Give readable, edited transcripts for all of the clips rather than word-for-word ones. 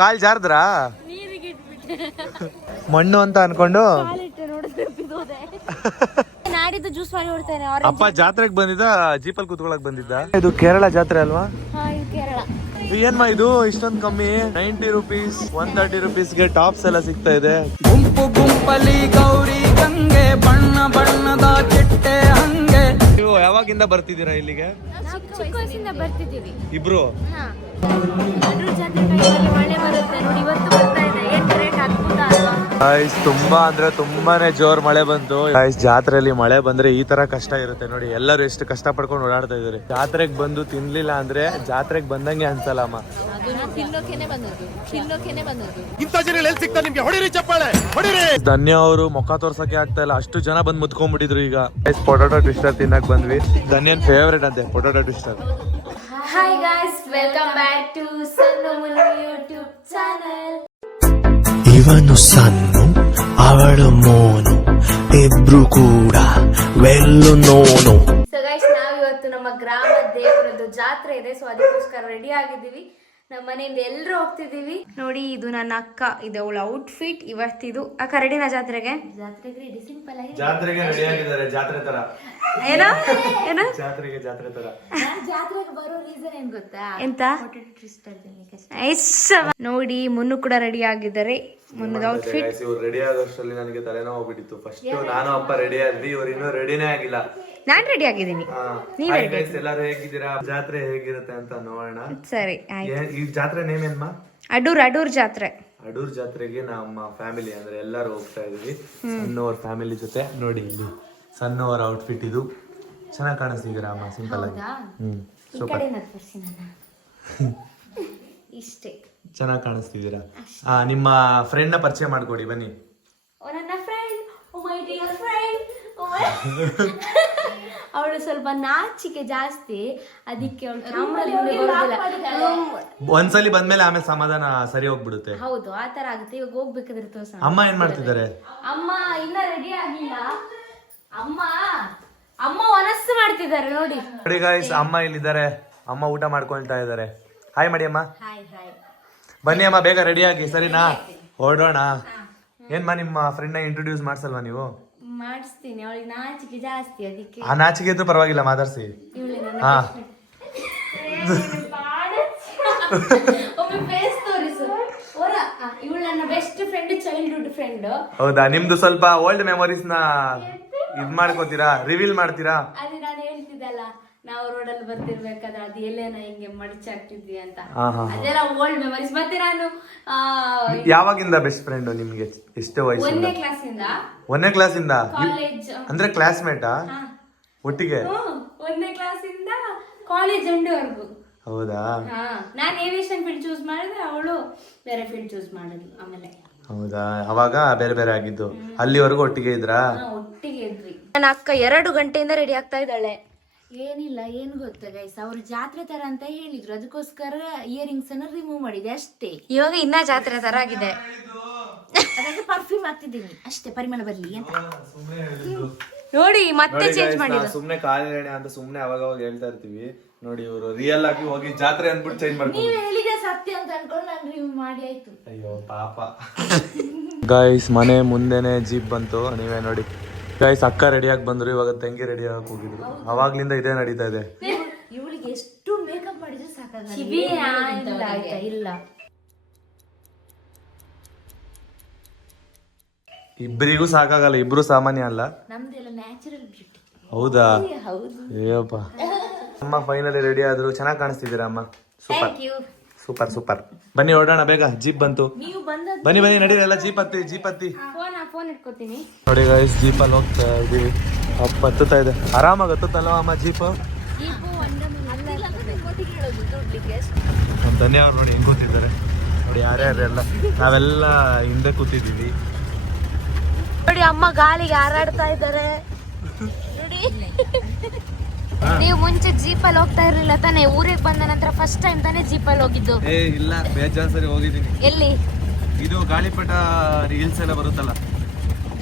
ಕಾಲ್ ಜಾರದ್ರಾ ಮಣ್ಣು ಅಂತ ಅನ್ಕೊಂಡು ನಾಡಿದ್ದು ಜ್ಯೂಸ್ ಮಾಡಿ ಹೊಡ್ತೇನೆ. ಅಪ್ಪ ಜಾತ್ರೆಗೆ ಬಂದಿದ್ದ, ಜೀಪಲ್ ಕುತ್ಕೊಳಕ್ ಬಂದಿದ್ದ. ಇದು ಕೇರಳ ಜಾತ್ರೆ ಅಲ್ವಾ? ಕೇರಳ. ಏನ್ಮಾ ಇದು ಇಷ್ಟೊಂದು ಕಮ್ಮಿ? 90 ರೂಪೀಸ್, 130 ರೂಪೀಸ್ಗೆ ಟಾಪ್ಸ್ ಎಲ್ಲ ಸಿಗ್ತಾ ಇದೆ. ಗುಂಪು ಗುಂಪಲಿ ಗೌರಿ ಗಂಗೆ, ಬಣ್ಣ ಬಣ್ಣದ ಚಿಟ್ಟೆ ಹಂಗೆ. ನೀವು ಯಾವಾಗಿಂದ ಬರ್ತಿದ್ದೀರಾ ಇಲ್ಲಿಗೆ? ಚಿಕ್ಕ ವಯಸ್ಸಿಂದ ಬರ್ತಿದ್ದೀವಿ ಇಬ್ರು. ಮಳೆ ಬರುತ್ತೆ ನೋಡಿ, ಇವತ್ತು ಬರ್ತಾ ಇದೆ. ರೇಟ್ ಅದ್ಭುತ ಅಲ್ವಾ? ತುಂಬಾ ಅಂದ್ರೆ ತುಂಬಾನೇ ಜೋರ್ ಮಳೆ ಬಂತು. ಜಾತ್ರೆಯಲ್ಲಿ ಮಳೆ ಬಂದ್ರೆ ಈ ತರ ಕಷ್ಟ ಇರುತ್ತೆ ನೋಡಿ. ಎಲ್ಲರೂ ಎಷ್ಟು ಕಷ್ಟ ಪಡ್ಕೊಂಡು ಓಡಾಡ್ತಾ ಇದಾರೆ. ಜಾತ್ರೆಗೆ ಬಂದು ತಿನ್ಲಿಲ್ಲ ಅಂದ್ರೆ ಜಾತ್ರೆಗೆ ಬಂದಂಗೆ ಅನ್ಸಲ್ಲಮ್ಮ. ಧನ್ಯ ಅವರು ಮುಖ ತೋರ್ಸಕ್ಕೆ ಆಗ್ತಾ ಇಲ್ಲ, ಅಷ್ಟು ಜನ ಬಂದ್ ಮುತ್ಕೊಂಡ್ಬಿಟ್ಟಿದ್ರು. ಈಗ ಪೊಟೊಟೊ ಟ್ವಿಸ್ಟರ್ ತಿನ್ನಕ್ ಬಂದ್ವಿ. ಧನ್ಯನ್ ಫೇವರೇಟ್ ಅಂತೆ potato twister. Hi guys, welcome back to Sannu Munu YouTube channel. ಇವನು ಸನ್ನು, ಅವಳು ಮೋನು, ಇಬ್ರು ಕೂಡ ವೆಲ್ಲು ನೋನು. ಸೊ ಗೈಸ್, ನಾವಿವತ್ತು ನಮ್ಮ ಗ್ರಾಮ ದೇವರದ್ದು ಜಾತ್ರೆ ಇದೆ. ಸೊ ಅದಕ್ಕೋಸ್ಕರ ರೆಡಿ ಆಗಿದ್ದೀವಿ. ನಮ್ಮ ಮನೆಯಿಂದ ಎಲ್ಲರೂ ಹೋಗ್ತಿದ್ದೀವಿ. ನೋಡಿ, ಇದು ನನ್ನ ಅಕ್ಕ, ಇದು ಅವಳ ಔಟ್ಫಿಟ್ ಇವತ್ತಿದು. ಅಕ್ಕ ರೆಡಿನಾ ಜಾತ್ರೆಗೆ? ಜಾತ್ರೆಗೆ ರೆಡಿ, ಸಿಂಪಲ್ ಆಗಿ ಜಾತ್ರೆಗೆ ರೆಡಿ ಆಗಿದ್ದಾರೆ. ಜಾತ್ರೆ ತರ ಏನೋ ಏನೋ ಜಾತ್ರೆಗೆ ಜಾತ್ರೆ ತರ. ಜಾತ್ರೆಗೆ ಬರೋ ರೀಸನ್ ಏನ್ ಗೊತ್ತಾ? ಎಂತ? ನೋಡಿ, ಮುನ್ನು ಕೂಡ ರೆಡಿ ಆಗಿದ್ದಾರೆ. ಮುನ್ನದ ಔಟ್ಫಿಟ್ ಇವ್ರು ರೆಡಿ ಆಗೋಷ್ಟರಲ್ಲಿ ನನಗೆ ತಲೆನೋವು ಹೋಗ್ಬಿಟ್ಟಿತ್ತು. ಫಸ್ಟ್ ನಾನು ಅಪ್ಪ ರೆಡಿ ಆದ್ವಿ, ಇವ್ರು ಇನ್ನೂ ರೆಡಿನೇ ಆಗಿಲ್ಲ. ನಾನ್ ರೆಡಿ ಆಗಿದ್ದೀನಿ. ಎಲ್ಲರೂ ಹೇಗಿದ್ದೀರಾ? ಜಾತ್ರೆ ಹೇಗಿರುತ್ತೆ ಅಂತ ನೋಡೋಣ. ಸರಿ, ಈ ಜಾತ್ರೆ ನೇಮ್ ಏನ್ಮಾ? ಅಡೂರ್ ಜಾತ್ರೆ. ಅಡೂರ್ ಜಾತ್ರೆಗೆ ನಮ್ಮ ಫ್ಯಾಮಿಲಿ ಅಂದ್ರೆ ಎಲ್ಲರೂ ಹೋಗ್ತಾ ಇದೀವಿ. ಸಣ್ಣವ್ರ ಫ್ಯಾಮಿಲಿ ಜೊತೆ. ನೋಡಿ, ಇಲ್ಲಿ ಸಣ್ಣವರ ಔಟ್ಫಿಟ್ ಇದು. ಚೆನ್ನಾಗಿ ಕಾಣಿಸ್ತಿದ್ದೀರಾ ಅಮ್ಮ? ಸಿಂಪಲ್ ಆಗಿ. ಸೂಪರ್. ಇಷ್ಟೇ ಚೆನ್ನಾಗಿ ಕಾಣಿಸ್ತಿದ್ದೀರಾ. ನಿಮ್ಮ ಫ್ರೆಂಡ್ ನ ಪರಿಚಯ ಮಾಡ್ಕೊಡಿ ಬನ್ನಿ. ನನ್ನ ಫ್ರೆಂಡ್, ಮೈ ಡಿಯರ್ ಫ್ರೆಂಡ್. ಅವಳು ಸ್ವಲ್ಪ ನಾಚಿಕೆ ಜಾಸ್ತಿ, ಅದಕ್ಕೆ ಒಂದ್ಸಲಿ ಬಂದ್ಮೇಲೆ ಆಮೇಲೆ ಸಮಾಧಾನ ಸರಿ ಹೋಗ್ಬಿಡುತ್ತೆ. ಹೌದು, ಆತರ ಆಗುತ್ತೆ. ಇವಾಗ ಹೋಗ್ಬೇಕಾದ್ರೆ ತೋರ್ಸೋಣ. ಅಮ್ಮ ಏನ್ ಮಾಡ್ತಿದ್ದಾರೆ? ಅಮ್ಮ ಇನ್ನ ರೆಡಿ ಆಗಿಲ್ಲ. ಅಮ್ಮ ಮನಸ್ಸು ಮಾಡ್ತಿದ್ದಾರೆ ನೋಡಿ. ನೋಡಿ ಗಾಯ್ಸ್, ಅಮ್ಮ ಇಲ್ಲಿದ್ದಾರೆ. ಅಮ್ಮ ಊಟ ಮಾಡ್ಕೊಳ್ತಾ ಇದ್ದಾರೆ. ಹಾಯ್ ಮಾಡಿ ಅಮ್ಮ. ಬನ್ನಿ ಅಮ್ಮ, ಬೇಗ ರೆಡಿ ಆಗಿ. ಸರಿನಾ? ಹೊರಡೋಣ. ಏನ್ಮಾ, ನಿಮ್ಮ ಫ್ರೆಂಡ್ ನ ಇಂಟ್ರೊಡ್ಯೂಸ್ ಮಾಡ್ಸಲ್ವಾ ನೀವು? ಮಾಡಿಸ್ತೀನಿ, ಅವಳಿಗೆ ನಾಚಿಕೆ ಜಾಸ್ತಿ, ಅದಕ್ಕೆ. ಆ ನಾಚಿಕೆ ಇದ್ರು ಪರವಾಗಿಲ್ಲ, ಮಾತಾಡ್ಸಿ. ಹಾ, ಇವಳು ನನ್ನ ಬೆಸ್ಟ್ ಫ್ರೆಂಡ್, ಚೈಲ್ಡ್ಹುಡ್ ಫ್ರೆಂಡ್. ಹೌದಾ? ನಿಮ್ದು ಸ್ವಲ್ಪ ಓಲ್ಡ್ ಮೆಮೊರೀಸ್ ನ ಇದ್ ಮಾಡ್ಕೋತೀರಾ, ರಿವೀಲ್ ಮಾಡ್ತೀರಾ? ಅದೇ ನಾನು ಹೇಳ್ತಿದ್ದಲ್ಲ, ನಾವು ರೋಡಲ್ಲಿ ಬರ್ತಿರ್ಬೇಕಾದ್ರೆ ಅದು ಎಲ್ಲೇನ ಹಿಂಗೆ ಮಡಿಚಾಗ್ತಿದ್ವಿ ಅಂತ. ಅದೆಲ್ಲ ಓಲ್ಡ್ ಮೆಮೊರೀಸ್. ಮತ್ತೆ ನಾನು ಯಾವಾಗಿಂದ ಬೆಸ್ಟ್ ಫ್ರೆಂಡ್ ನಿಮ್ಗೆ? ಎಷ್ಟು ವಯಸ್ಸು? 1ನೇ ಕ್ಲಾಸಿಂದ. 1ನೇ ಕ್ಲಾಸಿಂದ ಕಾಲೇಜ್ ಅಂದ್ರೆ ಕ್ಲಾಸ್ಮೇಟಾ ಒಟ್ಟಿಗೆ? 1ನೇ ಕ್ಲಾಸಿಂದ ಕಾಲೇಜ್ ಎಂಡ್ವರೆಗೂ. ಹೌದಾ? ನಾನು ಏವಿಯೇಷನ್ ಫೀಲ್ಡ್ ಚೂಸ್ ಮಾಡಿದ್ರೆ, ಅವಳು ಬೇರೆ ಫೀಲ್ಡ್ ಚೂಸ್ ಮಾಡಿದ್ಲು ಆಮೇಲೆ. ಹೌದಾ? ಅವಾಗ ಬೇರೆ ಬೇರೆ ಆಗಿದ್ದು. ಅಲ್ಲಿವರೆಗೂ ಒಟ್ಟಿಗೆ ಇದ್ರಾ? ಒಟ್ಟಿಗೆ ಇದ್ವಿ. ನನ್ನ ಅಕ್ಕ 2 ಗಂಟೆಯಿಂದ ರೆಡಿ ಆಗ್ತಾ ಇದ್ದಾಳೆ. ಏನಿಲ್ಲ, ಏನ್ ಗೊತ್ತಾ ಗೈಸ್, ಅವ್ರು ಜಾತ್ರೆ ತರ ಅಂತ ಹೇಳಿದ್ರು, ಅದಕ್ಕೋಸ್ಕರ ಇಯರಿಂಗ್ಸ್ ಅನ್ನ ರಿಮೂವ್ ಮಾಡಿದೆ ಅಷ್ಟೇ. ಇವಾಗ ಇನ್ನ ಜಾತ್ರೆ ತರ ಆಗಿದೆ. ಅದಕ್ಕೆ ಪರ್ಫ್ಯೂಮ್ ಹಾಕ್ತಿದ್ದೀನಿ ಅಷ್ಟೇ, ಪರಿಮಳ ಬರ್ಲಿ ಅಂತ. ನೋಡಿ, ಮತ್ತೆ ಚೇಂಜ್ ಮಾಡಿದ್ರು. ಸುಮ್ನೆ ಕಾಲಿನ ಅಂತ ಸುಮ್ನೆ ಅವಾಗ ಹೇಳ್ತಾ ಇರ್ತೀವಿ. ನೋಡಿ, ಇವರು ರಿಯಲ್ ಆಗಿ ಹೋಗಿ ಜಾತ್ರೆ ಅಂದ್ಬಿಟ್ಟು ಚೇಂಜ್ ಮಾಡ್ಕೊಂಡು. ನೀವ್ ಹೇಳಿದೆ ಸತ್ಯ ಅಂತ ಅನ್ಕೊಂಡು ನಾನು ರಿಮೂವ್ ಮಾಡಿ ಆಯ್ತು. ಅಯ್ಯೋ ಪಾಪ. ಗೈಸ್, ಮನೆ ಮುಂದೆನೆ ಜೀಪ್ ಬಂತು. ನೀವೇ ನೋಡಿ ಗೈಸ್, ಅಕ್ಕ ರೆಡಿಯಾಗಿ ಬಂದ್ರು. ಇವಾಗ ತಂಗಿ ರೆಡಿ ಆಗಕ್ ಹೋಗಿದ್ರು. ಅವಾಗ್ಲಿಂದ ಇದೇ ನಡೀತಾ ಇದೆ. ಇವಳಿಗೆ ಎಷ್ಟು ಮೇಕಪ್ ಮಾಡಿದ್ರೆ ಸಾಕಾಗಲ್ಲ. ಇಲ್ಲ, ಇಬ್ಬರಿಗೂ ಸಾಕಾಗಲ್ಲ. ಇಬ್ರು ಸಾಮಾನ್ಯ ಅಲ್ಲ. ನಮ್ದೆಲ್ಲ ನ್ಯಾಚುರಲ್ ಬ್ಯೂಟಿ. ಹೌದಾ? ಹೌದು. ಅಯ್ಯಪ್ಪ. ಅಮ್ಮ ಫೈನಲಿ ರೆಡಿ ಆದ್ರು. ಚೆನ್ನಾಗಿ ಕಾಣಿಸ್ತಿದ್ದೀರಾ ಅಮ್ಮ. Super super super. ಬನ್ನಿ ಹೊರಡೋಣ ಬೇಗ. ಜೀಪ್ ಬಂತು. ಬನ್ನಿ ಬನ್ನಿ, ನಡೀರಿ ಎಲ್ಲ. ಜೀಪ್ ಹತ್ತಿ. ಫೋನ್ ಇಟ್ಕೋತೀನಿ. ನೋಡಿ ಗೈಸ್, ಜೀಪಲ್ಲಿ ಹೋಗ್ತಾ ಇದೀವಿ. ಅಪ್ಪ ಹತ್ತುತ್ತಾ ಇದೆ. ಆರಾಮಾಗಿ ಹತ್ತುತ್ತಲ್ವ ಅಮ್ಮ ಜೀಪ್? ನಮ್ಮ ಧನ್ಯ ಅವ್ರು ನೋಡಿ ಹೆಂಗ್ ಕೂತಿದ್ದಾರೆ ನೋಡಿ. ಯಾರ್ಯಾರೆಲ್ಲ ನಾವೆಲ್ಲ ಹಿಂದೆ ಕೂತಿದ್ದೀವಿ ನೋಡಿ. ಅಮ್ಮ ಗಾಳಿಗೆ ಹಾರಾಡ್ತಾ ಇದ್ದಾರೆ ನೋಡಿ. ನೀವು ಮುಂಚೆ ಜೀಪಲ್ಲಿ ಹೋಗ್ತಾ ಇರ್ಲಿಲ್ಲ ತಾನೇ? ಊರಿಗೆ ಬಂದ ನಂತರ ಫಸ್ಟ್ ಟೈಮ್ ತಾನೇ ಜೀಪಲ್ಲಿ ಹೋಗಿದ್ದು? ಇಲ್ಲ, ಬೇಜಾನ್ ಸರಿ ಹೋಗಿದ್ದೀನಿ. ಎಲ್ಲಿ? ಇದು ಗಾಳಿಪಟ ಹಿಲ್ಸ್ ಎಲ್ಲ ಬರುತ್ತಲ್ಲ.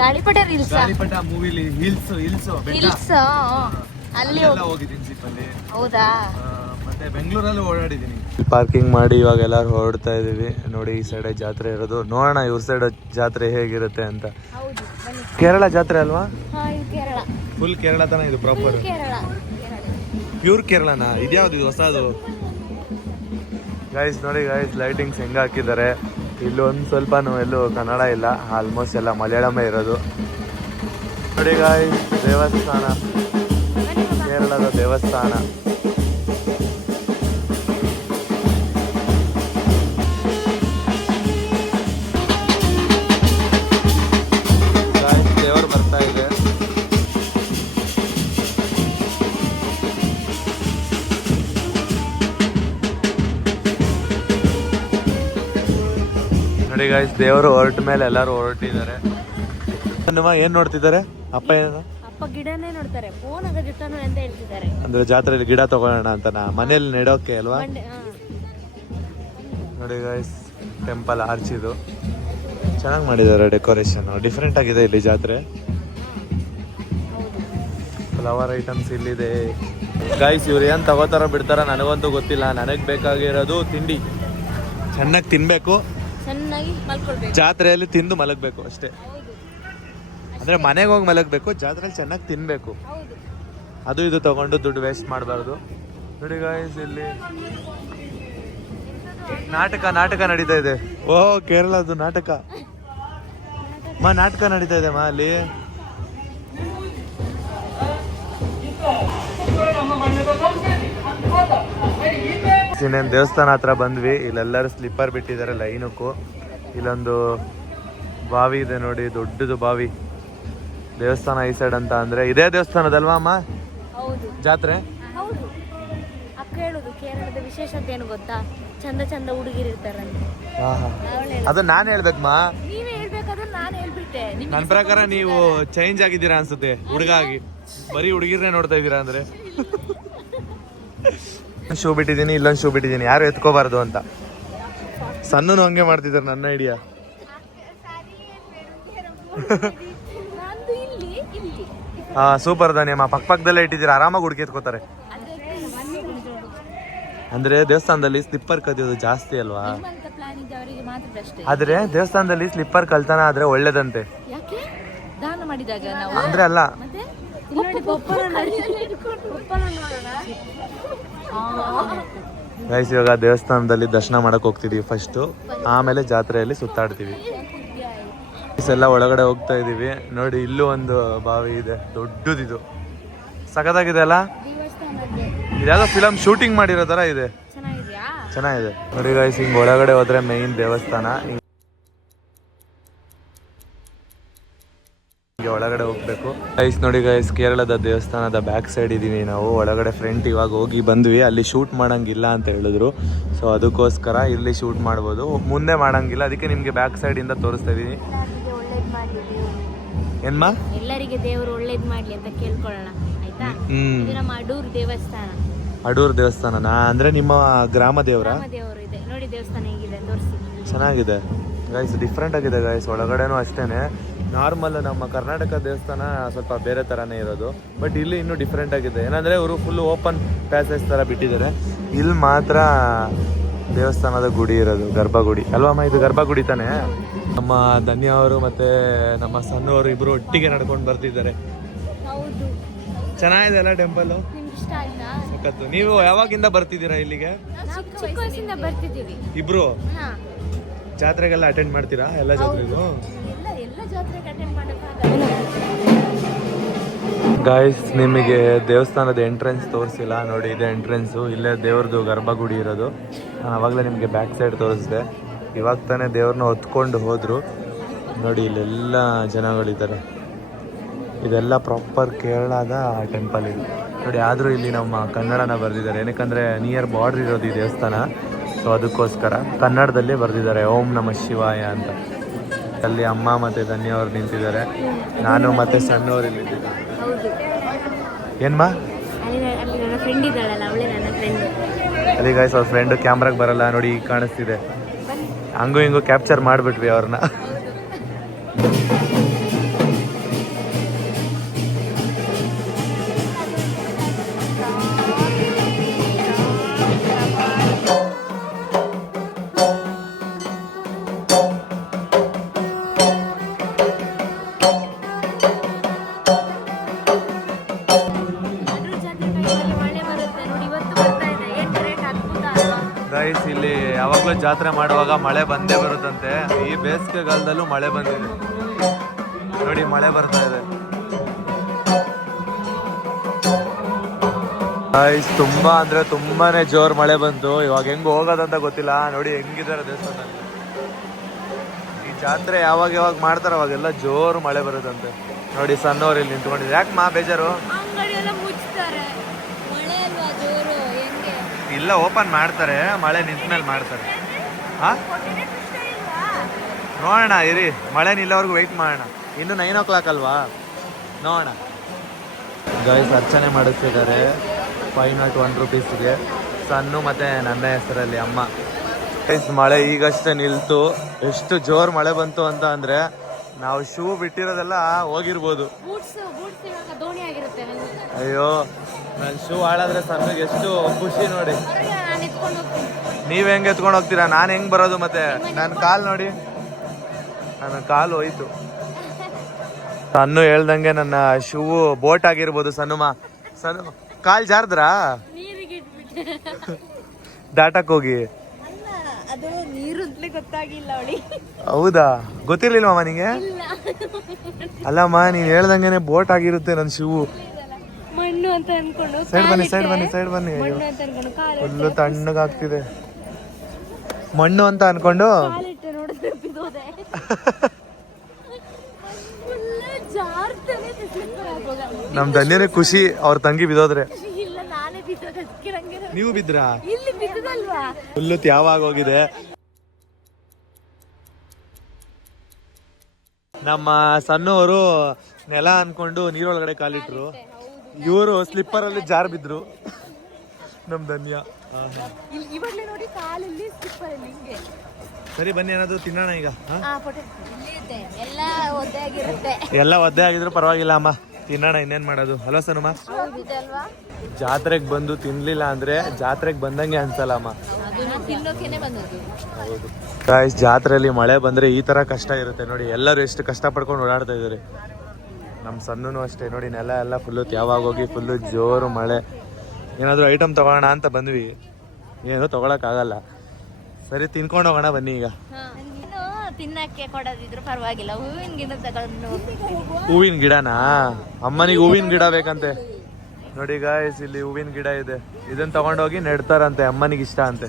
ಗಾಳಿಪಟ ರೀಲ್ಸ್? ಗಾಳಿಪಟ ಮೂವಿಲಿ ಹಿಲ್ಸ್ ಅಲ್ಲಿ ಹೋಗಿದ್ದೀನಿ ಜೀಪಲ್ಲಿ. ಹೌದಾ? ಮತ್ತೆ ಬೆಂಗಳೂರಲ್ಲಿ ಓಡಾಡಿದ್ದೀನಿ. ಪಾರ್ಕಿಂಗ್ ಮಾಡಿ ಇವಾಗ ಎಲ್ಲರೂ ಹೊರಡ್ತಾ ಇದೀವಿ. ನೋಡಿ ಈ ಸೈಡ್ ಜಾತ್ರೆ ಇರೋದು, ನೋಡೋಣ ಇವ್ರ ಸೈಡ್ ಜಾತ್ರೆ ಹೇಗಿರುತ್ತೆ ಅಂತ. ಕೇರಳ ಜಾತ್ರೆ ಅಲ್ವಾ? ಫುಲ್ ಕೇರಳ ತನ ಇದು ಪ್ರಾಪರ್ ಪ್ಯೂರ್ ಕೇರಳನಾ? ಇದ್ಯಾವ್ದು ಇದು ಹೊಸದು? ಗೈಸ್ ನೋಡಿ ಗೈಸ್, ಲೈಟಿಂಗ್ಸ್ ಹೆಂಗೆ ಹಾಕಿದ್ದಾರೆ. ಇಲ್ಲೊಂದು ಸ್ವಲ್ಪನೂ ಎಲ್ಲೂ ಕನ್ನಡ ಇಲ್ಲ, ಆಲ್ಮೋಸ್ಟ್ ಎಲ್ಲ ಮಲಯಾಳಮೇ ಇರೋದು. ನೋಡಿ ಗೈಸ್, ದೇವಸ್ಥಾನ, ಕೇರಳದ ದೇವಸ್ಥಾನ. ದೇವರು ಬರ್ತಾ ಇದೆ. ನೋಡಿ ಗೈಸ್, ದೇವರು ಹೊರಟ ಮೇಲೆ ಎಲ್ಲರೂ ಹೊರಟಿದ್ದಾರೆ. ಏನ್ ನೋಡ್ತಿದ್ದಾರೆ? ಅಪ್ಪ ಏನು? ಅಪ್ಪ ಗಿಡನೇ ನೋಡ್ತಾರೆ, ಫೋನ್ ಆಗದಿಟ್ಟಾನು ಅಂತ ಹೇಳ್ತಿದ್ದಾರೆ. ಅಂದ್ರೆ ಜಾತ್ರೆಯಲ್ಲಿ ಗಿಡ ತಗೊಳ್ಳೋಣ ಅಂತನಾ? ಮನೇಲಿ ನೆಡೋಕೆ ಅಲ್ವಾ? ನೋಡಿ ಗೈಸ್, ಟೆಂಪಲ್ ಆರ್ಚ್ ಇದು ಚೆನ್ನಾಗಿ ಮಾಡಿದ್ದಾರೆ, ಡೆಕೋರೇಷನ್ ಡಿಫ್ರೆಂಟ್ ಆಗಿದೆ ಇಲ್ಲಿ ಜಾತ್ರೆ. ಫ್ಲವರ್ ಐಟಮ್ಸ್ ಇಲ್ಲಿದೆ. ಗೈಸ್, ಇವ್ರು ಏನ್ ತಗೋತಾರ ಬಿಡ್ತಾರ ನನಗಂತೂ ಗೊತ್ತಿಲ್ಲ. ನನಗ್ ಬೇಕಾಗಿರೋದು ತಿಂಡಿ, ಚೆನ್ನಾಗಿ ತಿನ್ಬೇಕು, ಚೆನ್ನಾಗಿ ಮಲ್ಕೊಳ್ಬೇಕು, ಜಾತ್ರೆಯಲ್ಲಿ ತಿಂದು ಮಲಗಬೇಕು ಅಷ್ಟೇ. ಅಂದ್ರೆ ಮನೆಗೆ ಹೋಗಿ ಮಲಗಬೇಕು, ಜಾತ್ರೆಯಲ್ಲಿ ಚೆನ್ನಾಗಿ ತಿನ್ಬೇಕು. ಅದು ಇದು ತಗೊಂಡು ದುಡ್ಡು ವೇಸ್ಟ್ ಮಾಡಬಾರ್ದು. ನೋಡಿ ಗೈಸ್, ಇಲ್ಲಿ ನಾಟಕ ನಡೀತಾ ಇದೆ. ಓ, ಕೇರಳದ್ದು ನಾಟಕ ನಾಟಕ ನಡೀತಾ ಇದೆ ಅಲ್ಲಿ. ಇನ್ನೇನು ದೇವಸ್ಥಾನ ಹತ್ರ ಬಂದ್ವಿ. ಇಲ್ಲೆಲ್ಲರೂ ಸ್ಲಿಪ್ಪರ್ ಬಿಟ್ಟಿದ್ದಾರೆ ಲೈನಕ್ಕೂ. ಇಲ್ಲೊಂದು ಬಾವಿ ಇದೆ ನೋಡಿ, ದೊಡ್ಡದು ಬಾವಿ. ದೇವಸ್ಥಾನ ಈ ಸೈಡ್ ಅಂತ ಅಂದ್ರೆ ಇದೇ ದೇವಸ್ಥಾನದಲ್ವಾ ಅಮ್ಮ ಜಾತ್ರೆ? ಹೌದು. ಅಕ್ಕ ಹೇಳುದು ಕೇರಳದ ವಿಶೇಷತೆ ಏನು ಗೊತ್ತಾ? ಚಂದ ಚಂದ ಹುಡುಗಿರಿರ್ತಾರಂತೆ. ಅದು ನಾನು ಹೇಳ್ಬೇಕಮ್ಮ, ನೀವೇ ಹೇಳ್ಬೇಕಾದ್ರೆ ನಾನು ಹೇಳ್ಬಿಟ್ಟೆ. ನನ್ನ ಪ್ರಕಾರ ನೀವು ಚೇಂಜ್ ಆಗಿದ್ದೀರಾ ಅನ್ಸುತ್ತೆ ಹುಡುಗ ಆಗಿ. ಬರೀ ಹುಡುಗಿರ್ನೇ ನೋಡ್ತಾ ಇದ್ದೀರಾ ಅಂದ್ರೆ. ಶೂ ಬಿಟ್ಟಿದ್ದೀನಿ, ಇಲ್ಲೊಂದು ಶೂ ಬಿಟ್ಟಿದ್ದೀನಿ, ಯಾರು ಎತ್ಕೋಬಾರ್ದು ಅಂತ. ಸಣ್ಣನು ಹಂಗೆ ಮಾಡ್ತಿದ್ದಾರೆ ನನ್ನ ಐಡಿಯಾ. ಹಾ, ಸೂಪರ್ ದಾನಿಯಮ್ಮ. ಪಕ್ಕದಲ್ಲೇ ಇಟ್ಟಿದ್ದೀರಾ, ಆರಾಮಾಗಿ ಹುಡುಗಿ ಎತ್ಕೋತಾರೆ. ಅಂದ್ರೆ ದೇವಸ್ಥಾನದಲ್ಲಿ ಸ್ಲಿಪ್ಪರ್ ಕದಿಯೋದು ಜಾಸ್ತಿ ಅಲ್ವಾ? ಆದ್ರೆ ದೇವಸ್ಥಾನದಲ್ಲಿ ಸ್ಲಿಪ್ಪರ್ ಕಳ್ತನ ಆದ್ರೆ ಒಳ್ಳೇದಂತೆ. ಅಂದ್ರೆ ಅಲ್ಲ, ಗೈಸ್ ಇವಾಗ ದೇವಸ್ಥಾನದಲ್ಲಿ ದರ್ಶನ ಮಾಡಕ್ ಹೋಗ್ತಿದೀವಿ ಫಸ್ಟ್, ಆಮೇಲೆ ಜಾತ್ರೆಯಲ್ಲಿ ಸುತ್ತಾಡ್ತೀವಿ. ಎಲ್ಲ ಒಳಗಡೆ ಹೋಗ್ತಾ ಇದೀವಿ. ನೋಡಿ, ಇಲ್ಲೂ ಒಂದು ಬಾವಿ ಇದೆ, ದೊಡ್ಡದಿದು, ಸಖತ್ತಾಗಿದೆ ಅಲ್ಲ? ಇದ್ಯಾವುದೋ ಫಿಲಮ್ ಶೂಟಿಂಗ್ ಮಾಡಿರೋ ತರ ಇದೆ, ಚೆನ್ನಾಗಿದೆ. ನೋಡಿ ಗೈಸ್, ಹಿಂಗ್ ಒಳಗಡೆ ಹೋದ್ರೆ ಮೇನ್ ದೇವಸ್ಥಾನ. ಒಳಗಡೆ ಹೋಗ್ಬೇಕು ಗೈಸ್. ನೋಡಿ ಗೈಸ್, ಕೇರಳದ ದೇವಸ್ಥಾನದ ಬ್ಯಾಕ್ ಸೈಡ್ ಇದೀವಿ ನಾವು. ಒಳಗಡೆ ಫ್ರಂಟ್ ಇವಾಗ ಹೋಗಿ ಬಂದ್ವಿ. ಅಲ್ಲಿ ಶೂಟ್ ಮಾಡಂಗಿಲ್ಲ ಅಂತ ಹೇಳಿದ್ರು, ಸೊ ಅದಕ್ಕೋಸ್ಕರ ಇಲ್ಲಿ ಶೂಟ್ ಮಾಡ್ಬೋದು, ಮುಂದೆ ಮಾಡಂಗಿಲ್ಲ. ಅದಕ್ಕೆ ನಿಮ್ಗೆ ಬ್ಯಾಕ್ ಸೈಡ್ ಇಂದ ತೋರಿಸ್ತಾ ಇದೀನಿ. ಏನ್ಮಾ? ಎಲ್ಲರಿಗೆ ದೇವರು ಒಳ್ಳೇದ್ ಮಾಡ್ಲಿ ಅಂತ ಕೇಳ್ಕೊಳ್ಳೋಣ, ಆಯ್ತಾ? ಇದು ನಮ್ಮ ಅಡೂರ್ ದೇವಸ್ಥಾನ. ಅಡೂರ್ ದೇವಸ್ಥಾನನಾ? ಅಂದ್ರೆ ನಿಮ್ಮ ಗ್ರಾಮ ದೇವರ? ದೇವರು ಇದೆ ನೋಡಿ, ದೇವಸ್ಥಾನ ಹೇಗಿದೆ ತೋರಿಸಿ. ಚೆನ್ನಾಗಿದೆ ಗೈಸ್, ಡಿಫ್ರೆಂಟ್ ಆಗಿದೆ ಗೈಸ್. ಒಳಗಡೆನೂ ಅಷ್ಟೇನೆ. ನಾರ್ಮಲ್ ನಮ್ಮ ಕರ್ನಾಟಕ ದೇವಸ್ಥಾನ ಸ್ವಲ್ಪ ಬೇರೆ ತರಾನೇ ಇರೋದು, ಬಟ್ ಇಲ್ಲಿ ಇನ್ನೂ ಡಿಫ್ರೆಂಟ್ ಆಗಿದೆ. ಏನಂದ್ರೆ ಅವರು ಫುಲ್ ಓಪನ್ ಪ್ಯಾಸೇಜ್ ತರ ಬಿಟ್ಟಿದ್ದಾರೆ. ಇಲ್ಲಿ ಮಾತ್ರ ದೇವಸ್ಥಾನದ ಗುಡಿ ಇರೋದು, ಗರ್ಭಗುಡಿ ಅಲ್ವಮ್ಮ? ಇದು ಗರ್ಭಗುಡಿ ತಾನೆ. ನಮ್ಮ ಧನ್ಯ ಅವರು ಮತ್ತೆ ನಮ್ಮ ಸಣ್ಣವರು ಇಬ್ರು ಒಟ್ಟಿಗೆ ನಡ್ಕೊಂಡು ಬರ್ತಿದ್ದಾರೆ. ಚೆನ್ನಾಗಿದೆ ಅಲ್ಲ ಟೆಂಪಲ್? ಸಖತ್ತು. ನೀವು ಯಾವಾಗಿಂದ ಬರ್ತಿದ್ದೀರಾ ಇಲ್ಲಿಗೆ? ಚಿಕ್ಕ ವಯಸ್ಸಿಂದ ಬರ್ತಿದ್ದೀವಿ ಇಬ್ರು. ಜಾತ್ರೆಗೆಲ್ಲ ಅಟೆಂಡ್ ಮಾಡ್ತೀರಾ? ಎಲ್ಲ ಜಾತ್ರೆಗೂ? ಎಲ್ಲ ಜಾತ್ರೆಗೆ ಅಟೆಂಡ್ ಮಾಡಕ್ಕಾಗಲ್ಲ. ಗಾಯ್ಸ್, ನಿಮಗೆ ದೇವಸ್ಥಾನದ ಎಂಟ್ರೆನ್ಸ್ ತೋರಿಸಿಲ್ಲ ನೋಡಿ, ಇದೆ ಎಂಟ್ರೆನ್ಸು. ಇಲ್ಲೇ ದೇವ್ರದ್ದು ಗರ್ಭಗುಡಿ ಇರೋದು. ನಾನು ಆವಾಗಲೇ ನಿಮಗೆ ಬ್ಯಾಕ್ ಸೈಡ್ ತೋರಿಸಿದೆ. ಇವಾಗ ತಾನೇ ದೇವ್ರನ್ನ ಹೊತ್ಕೊಂಡು ಹೋದ್ರು ನೋಡಿ. ಇಲ್ಲೆಲ್ಲ ಜನಗಳಿದ್ದಾರೆ. ಇದೆಲ್ಲ ಪ್ರಾಪರ್ ಕೇರಳದ ಟೆಂಪಲ್ ಇದು ನೋಡಿ. ಆದರೂ ಇಲ್ಲಿ ನಮ್ಮ ಕನ್ನಡನ ಬರೆದಿದ್ದಾರೆ, ಏನಕ್ಕಂದರೆ ನಿಯರ್ ಬಾರ್ಡ್ರ್ ಇರೋದು ಈ ದೇವಸ್ಥಾನ, ಸೊ ಅದಕ್ಕೋಸ್ಕರ ಕನ್ನಡದಲ್ಲಿ ಬರೆದಿದ್ದಾರೆ ಓಂ ನಮಃ ಶಿವಾಯ ಅಂತ. ಅಲ್ಲಿ ಅಮ್ಮ ಮತ್ತು ಧನ್ಯ ಅವ್ರು ನಿಂತಿದ್ದಾರೆ, ನಾನು ಮತ್ತು ಸಣ್ಣವ್ರು ಇಲ್ಲಿ ನಿಂತಿದ್ದಾರೆ. ಏನ್ಮಾ? ಅಲ್ಲಿ ಗೈಸ್, ಅವ್ರ ಫ್ರೆಂಡ್ ಕ್ಯಾಮ್ರಾಗೆ ಬರಲ್ಲ ನೋಡಿ, ಈಗ ಕಾಣಿಸ್ತಿದೆ. ಹಂಗೂ ಹಿಂಗೂ ಕ್ಯಾಪ್ಚರ್ ಮಾಡಿಬಿಟ್ವಿ ಅವ್ರನ್ನ. ಜಾತ್ರೆ ಮಾಡುವಾಗ ಮಳೆ ಬಂದೇ ಬರುತ್ತಂತೆ. ಈ ಬೇಸಿಗೆಗಾಲದಲ್ಲೂ ಮಳೆ ಬಂದಿದೆ ನೋಡಿ, ಮಳೆ ಬರ್ತಾ ಇದೆ. ತುಂಬಾ ಅಂದ್ರೆ ತುಂಬಾನೇ ಜೋರ್ ಮಳೆ ಬಂತು. ಇವಾಗ ಹೆಂಗ್ ಹೋಗೋದಂತ ಗೊತ್ತಿಲ್ಲ. ನೋಡಿ ಹೆಂಗಿದಾರೆ ದೇವಸ್ಥಾನದಲ್ಲಿ. ಈ ಜಾತ್ರೆ ಯಾವಾಗ ಮಾಡ್ತಾರ ಅವಾಗೆಲ್ಲ ಜೋರು ಮಳೆ ಬರುತ್ತಂತೆ. ನೋಡಿ ಸಣ್ಣವ್ರು ಇಲ್ಲಿ ನಿಂತ್ಕೊಂಡಿದ್ರು. ಯಾಕೆ ಮಾ ಬೇಜಾರು? ಇಲ್ಲ, ಓಪನ್ ಮಾಡ್ತಾರೆ, ಮಳೆ ನಿಂತ ಮೇಲೆ ಮಾಡ್ತಾರೆ. ನೋಡೋಣ ಇರಿ, ಮಳೆ ನಿಲ್ಲವರೆಗೂ ವೆಯ್ಟ್ ಮಾಡೋಣ. ಇನ್ನು 9 o'clock ಅಲ್ವಾ, ನೋಡೋಣ. ಗೈಸ್ ಅರ್ಚನೆ ಮಾಡಿಸ್ತಿದ್ದಾರೆ 501 rupeesಗೆ. ಸಣ್ಣ ಮತ್ತೆ ನನ್ನ ಹೆಸರಲ್ಲಿ ಅಮ್ಮ. ಗೈಸ್ ಮಳೆ ಈಗಷ್ಟೇ ನಿಲ್ತು. ಎಷ್ಟು ಜೋರ್ ಮಳೆ ಬಂತು ಅಂತ ಅಂದ್ರೆ ನಾವು ಶೂ ಬಿಟ್ಟಿರೋದೆಲ್ಲ ಹೋಗಿರ್ಬೋದು. ಅಯ್ಯೋ, ನನ್ನ ಶೂ ಹಾಳಾದ್ರೆ ಸಣ್ಣಗೆ ಎಷ್ಟು ಖುಷಿ ನೋಡಿ. ನೀವ್ ಹೆಂಗ್ ಎತ್ಕೊಂಡು ಹೋಗ್ತೀರಾ, ನಾನು ಹೆಂಗ್ ಬರೋದು? ಮತ್ತೆ ನನ್ನ ಕಾಲ್ ನೋಡಿ, ನನ್ನ ಕಾಲು ಹೋಯ್ತು. ಸಣ್ಣ ಹೇಳ್ದಂಗೆ ನನ್ನ ಶೂ ಬೋಟ್ ಆಗಿರ್ಬೋದು. ಸಣ್ಣ ಕಾಲ್ ಜಾರದ್ರಾ ದಾಟಕ್ ಹೋಗಿ? ಹೌದಾ, ಗೊತ್ತಿರ್ಲಿಲ್ವಮ್ಮ ನಿಂಗೆ? ಅಲ್ಲಮ್ಮ, ನೀನ್ ಹೇಳ್ದಂಗೆನೆ ಬೋಟ್ ಆಗಿರುತ್ತೆ ನನ್ನ ಶೂ. ಸೈಡ್ ಬನ್ನಿ. ಫುಲ್ಲು ತಣ್ಣಗಾಗ್ತಿದೆ. ಮಣ್ಣು ಅಂತ ಅನ್ಕೊಂಡು ನಮ್ ಧನ್ಯನೇ ಖುಷಿ ಅವ್ರ ತಂಗಿ ಬಿದ್ದೋದ್ರೆ. ನೀವು ಬಿದ್ರಾ? ಫುಲ್ಲು ತ್ಯಾವಾಗ ಹೋಗಿದೆ. ನಮ್ಮ ಸಣ್ಣವರು ನೆಲ ಅನ್ಕೊಂಡು ನೀರೊಳಗಡೆ ಕಾಲಿಟ್ರು. ಇವರು ಸ್ಲಿಪ್ಪರ್ ಅಲ್ಲಿ ಜಾರ್ ಬಿದ್ರು. ನಮ್ ಧನ್ಯ. ಸರಿ ಬನ್ನಿ, ಏನಾದ್ರು ತಿನ್ನೋಣ ಈಗ. ಎಲ್ಲ ಒದ್ದೆ ಆಗಿದ್ರು ಪರವಾಗಿಲ್ಲ ಅಮ್ಮ, ತಿನ್ನೋಣ. ಇನ್ನೇನ್ ಮಾಡೋದು ಅಲ್ವಾ ಸನುಮ? ಜಾತ್ರೆಗೆ ಬಂದು ತಿನ್ಲಿಲ್ಲ ಅಂದ್ರೆ ಜಾತ್ರೆಗೆ ಬಂದಂಗೆ ಅನ್ಸಲ್ಲ ಅಮ್ಮ. ಹೌದು ಗಾಯ್ಸ್, ಜಾತ್ರೆಯಲ್ಲಿ ಮಳೆ ಬಂದ್ರೆ ಈ ತರ ಕಷ್ಟ ಇರುತ್ತೆ ನೋಡಿ. ಎಲ್ಲರೂ ಎಷ್ಟು ಕಷ್ಟ ಪಡ್ಕೊಂಡು ಓಡಾಡ್ತಾ ಇದಾರೆ. ನಮ್ಮ ಸಣ್ಣನು ಅಷ್ಟೇ ನೋಡಿ, ನೆಲ ಎಲ್ಲ ಫುಲ್ಲು ತ್ಯಾವಾಗ ಹೋಗಿ ಫುಲ್ಲು ಜೋರು ಮಳೆ. ಏನಾದರೂ ಐಟಮ್ ತಗೋಣ ಅಂತ ಬಂದ್ವಿ, ಏನೂ ತಗೊಳಕ್ಕಾಗಲ್ಲ. ಸರಿ ತಿನ್ಕೊಂಡು ಹೋಗೋಣ ಬನ್ನಿ ಈಗ. ತಿನ್ನಕ್ಕೆ ಕೊಡೋದಿದ್ರು ಪರವಾಗಿಲ್ಲ, ಹೂವಿನ ಗಿಡ ತಗೊಂಡು. ಹೂವಿನ ಗಿಡನಾ? ಅಮ್ಮನಿಗೆ ಹೂವಿನ ಗಿಡ ಬೇಕಂತೆ ನೋಡಿ ಗಾಯ್ಸ್. ಇಲ್ಲಿ ಹೂವಿನ ಗಿಡ ಇದೆ, ಇದನ್ನ ತಗೊಂಡೋಗಿ ನೆಡ್ತಾರಂತೆ. ಅಮ್ಮನಿಗೆ ಇಷ್ಟ ಅಂತೆ.